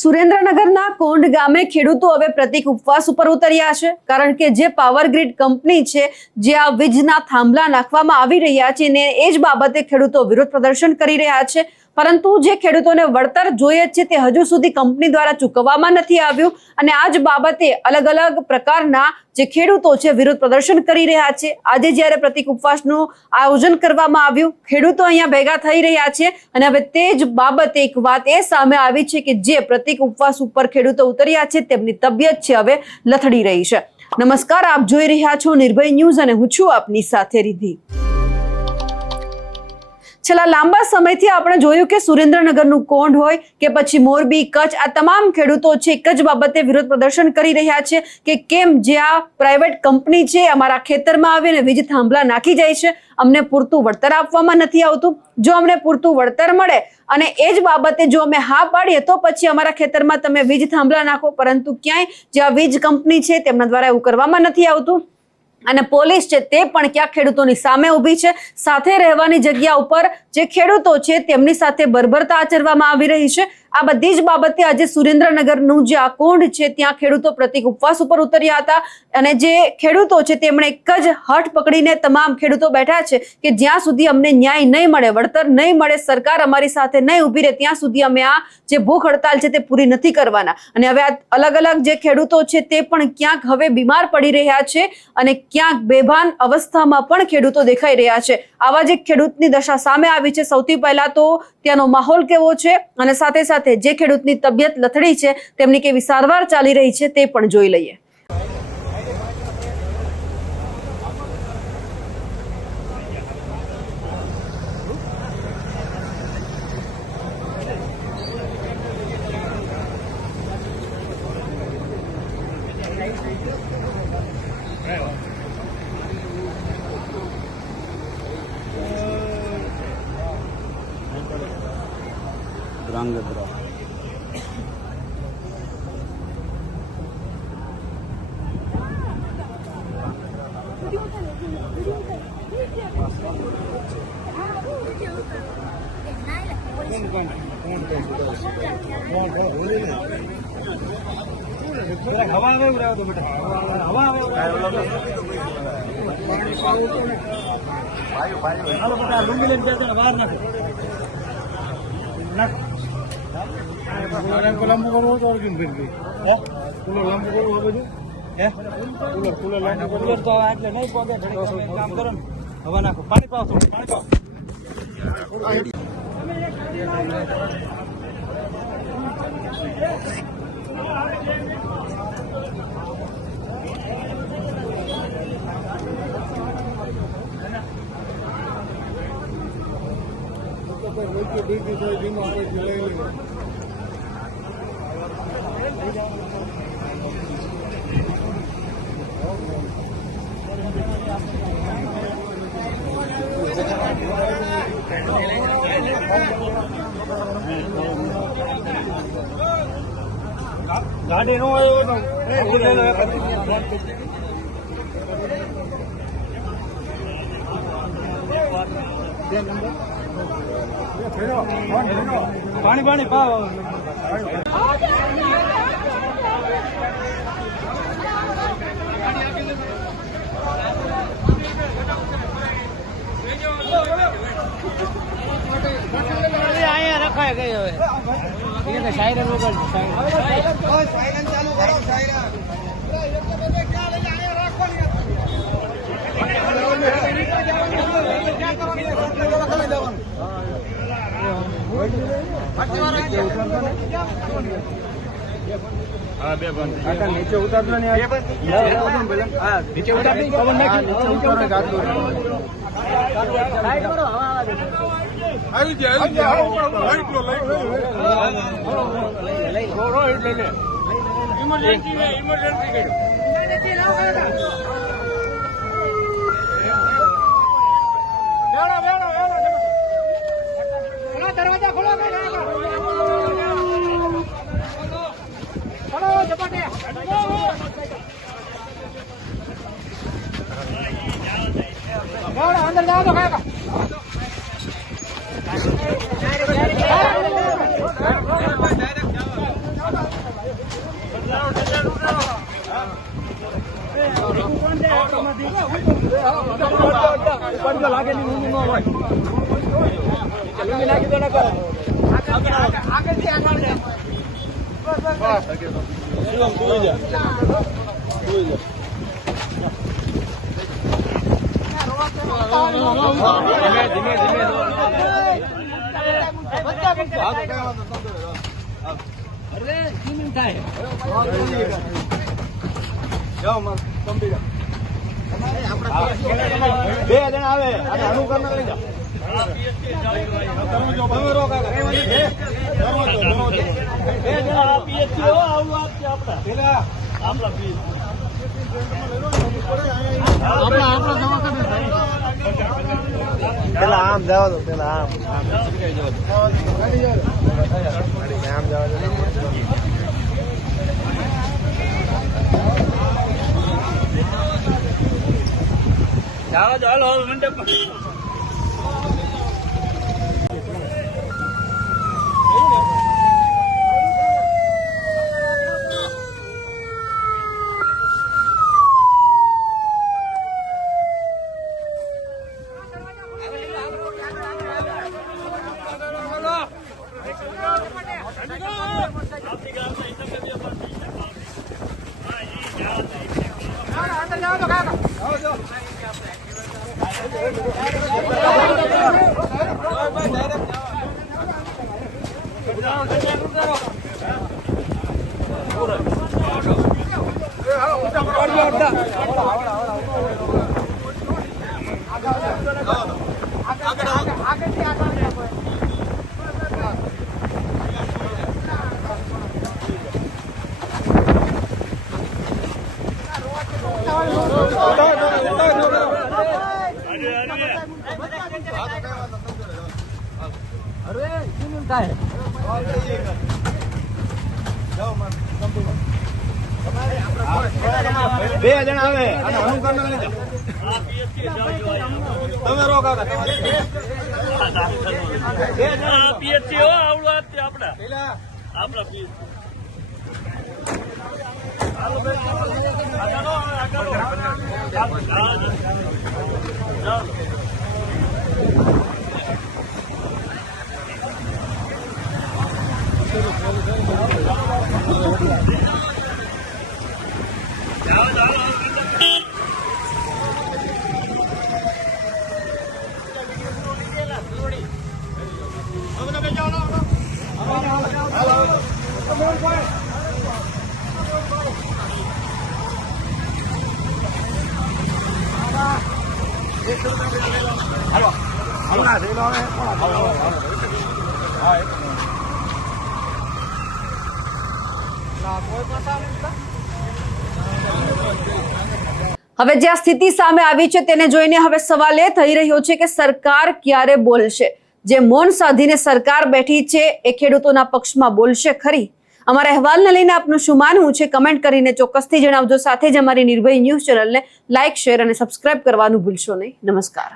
સુરેન્દ્રનગરના કોંઢ ગામે ખેડૂતો હવે પ્રતિક ઉપવાસ ઉપર ઉતર્યા છે, કારણ કે જે પાવર ગ્રીડ કંપની છે, જે આ વીજના થાંભલા નાખવામાં આવી રહ્યા છે ને એ જ બાબતે ખેડૂતો વિરોધ પ્રદર્શન કરી રહ્યા છે. પરંતુ જે ખેડૂતોને વળતર જોઈએ છે તે હજુ સુધી કંપની દ્વારા ચૂકવવામાં નથી આવ્યું અને આ જ બાબતે અલગ અલગ પ્રકારના જે ખેડૂતો છે વિરોધ પ્રદર્શન કરી રહ્યા છે. આજે જ્યારે પ્રતિક ઉપવાસનું આયોજન કરવામાં આવ્યું, ખેડૂતો અહીંયા ભેગા થઈ રહ્યા છે અને હવે તે જ બાબતે એક વાત એ સામે આવી છે કે જે પ્રતિક ઉપવાસ ઉપર ખેડૂતો ઉતર્યા છે તેમની તબિયત છે હવે લથડી રહી છે. નમસ્કાર, આપ જોઈ રહ્યા છો નિર્ભય ન્યૂઝ અને હું છું આપની સાથે રિદ્ધિ. છેલ્લા લાંબા સમયથી આપણે જોયું કે સુરેન્દ્રનગરનું કોંઢ હોય કે પછી મોરબી, કચ્છ, આ તમામ ખેડૂતો છે એક જ બાબતે વિરોધ પ્રદર્શન કરી રહ્યા છે કે કેમ જે આ પ્રાઇવેટ કંપની છે અમારા ખેતરમાં આવીને વીજ થાંભલા નાખી જાય છે, અમને પૂરતું વળતર આપવામાં નથી આવતું. જો અમને પૂરતું વળતર મળે અને એ જ બાબતે જો અમે હા પાડીએ તો પછી અમારા ખેતરમાં તમે વીજ થાંભલા નાખો, પરંતુ ક્યાંય જે આ વીજ કંપની છે તેમના દ્વારા એવું કરવામાં નથી આવતું. અને પોલીસ છે તે પણ ક્યાંક ખેડૂતોની સામે ઊભી છે. સાથે રહેવાની જગ્યા ઉપર જે ખેડૂતો છે તેમની સાથે બર્બરતા આચરવામાં આવી રહી છે. આ બધી જ બાબતે આજે સુરેન્દ્રનગરનું જે આ કોંઢ છે ત્યાં ખેડૂતો પ્રતિક ઉપવાસ ઉપર ઉતર્યા હતા અને જે ખેડૂતો છે તેમણે એક જ હઠ પકડીને તમામ ખેડૂતો બેઠા છે કે જ્યાં સુધી અમને ન્યાય નહીં મળે, વળતર નહીં મળે, સરકાર અમારી સાથે નહીં ઊભી રહે ત્યાં સુધી અમે આ જે ભૂખ હડતાલ છે તે પૂરી નથી કરવાના. અને હવે આ અલગ અલગ જે ખેડૂતો છે તે પણ ક્યાંક હવે બીમાર પડી રહ્યા છે અને ક્યાંક બેભાન અવસ્થામાં પણ ખેડૂતો દેખાઈ રહ્યા છે. આવા જ એક ખેડૂતની દશા સામે આવી છે. સૌથી પહેલા તો ત્યાંનો માહોલ કેવો છે અને સાથે સાથે જે ખેડૂતની તબિયત લથડી છે તેમની કેવી સારવાર ચાલી રહી છે તે પણ જોઈ લઈએ. ધ્રાંગધ્રા હવા આવે ઉડાવ તો બેટા હવા આવે હાલો બેટા લુંગી લઈને જજો બહાર નાખો નાખ લાંબુ કરવો તો અર્જુન ભાઈ કુલર લાંબુ કરવું હવે બધું હે કુલર લાંબુ કુલર તો એટલે નહીં પગે ઘડી કામ કરો ને હવા નાખો પાણી પાવ થોડું પાણી પાવ ગાડી નો આવ્યો તો પાણી પાણી પાવ અહીંયા રખાય ગઈ હવે સાયરન વગર સાયરન ચાલુ કરો સાયરન હા બે બંધ નીચે ઉતારજો ને નીચે ઉતાર પવન નાખી આવી જાય લાઈટ લો ઇમરજન્સી દરવાજા ખોલો अंदर जाओ तो खाएगा બે જણા આવે અને અનુકરણ કરી જાઓ. તમે રોકા બે જણા પીએચસી હો આવડું આપશે આપડા પેલા આપડા પી આપડા પેલા આમ જવા દો પેલા આમ જવા દો જાઓ ચાલો મંડપ બે જણા આવે અને અનુકરણ કરી જાઓ. તમે રોકા બે જણા પીએચસી હો આવડું આપશે આપડા પેલા આપડા પીએચસી હવે જે આ સ્થિતિ સામે આવી છે તેને જોઈને હવે સવાલ એ થઈ રહ્યો છે કે સરકાર ક્યારે બોલશે? જે મૌન સાધીને સરકાર બેઠી છે એ ખેડૂતોના પક્ષમાં બોલશે ખરી? અમારા અહેવાલને લઈને આપનું શું માનવું છે કમેન્ટ કરીને ચોક્કસથી જણાવજો. સાથે જ અમારી નિર્ભય ન્યૂઝ ચેનલને લાઇક, શેર અને સબસ્ક્રાઇબ કરવાનું ભૂલશો નહીં. નમસ્કાર.